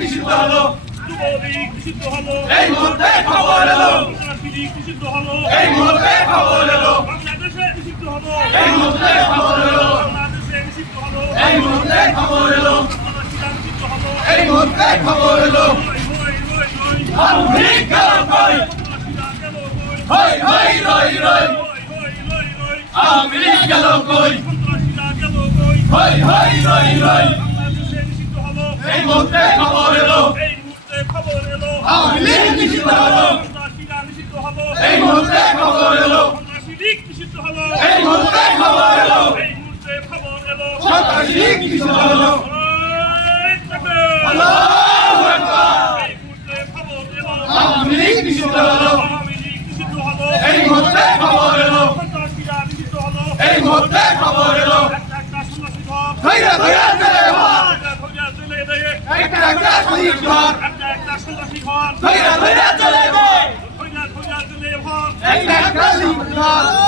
নিষিদ্ধ হলো। যুবলীগ নিষিদ্ধ হলো এই মুহূর্তে খবর এলো। সন্ত্রাসী লীগ নিষিদ্ধ হলো এই মুহূর্তে খবর এলো। বাংলাদেশে নিষিদ্ধ হলো এই মুহূর্তে খবর এলো। বাংলাদেশে নিষিদ্ধ হলো এই মুহূর্তে খবর এলো। এই মুহূর্তে খবর এলো। হই হই হই হই, রই রই। হই হই হই হই, রই রই। এই মুহূর্তে আওয়ামী লীগ নিষিদ্ধ হলো নিষিদ্ধ হলো এই মুহূর্তে খবর এলো। লীগ নিষিদ্ধ হলো এই মুহূর্তে খবর এলো। এই মুহূর্তে খবর এলো সন্ত্রাসী লীগ নিষিদ্ধ হলো। আল্লাহু আকবার এই মুহূর্তে খবর এলো আওয়ামী লীগ নিষিদ্ধ হলো। আওয়ামী লীগ নিষিদ্ধ হলো এই মুহূর্তে খবর এলো। সন্ত্রাসীরা নিষিদ্ধ হলো এই মুহূর্তে খবর এলো। একটা একটা সন্ত্রাসী ঘর ধৈর্য ধৈর্য চলে ঘর একটা একটা সন্ত্রাসী ঘর ধৈর্য ধৈর্য চলে ভাই ধৈর্য ধৈর্য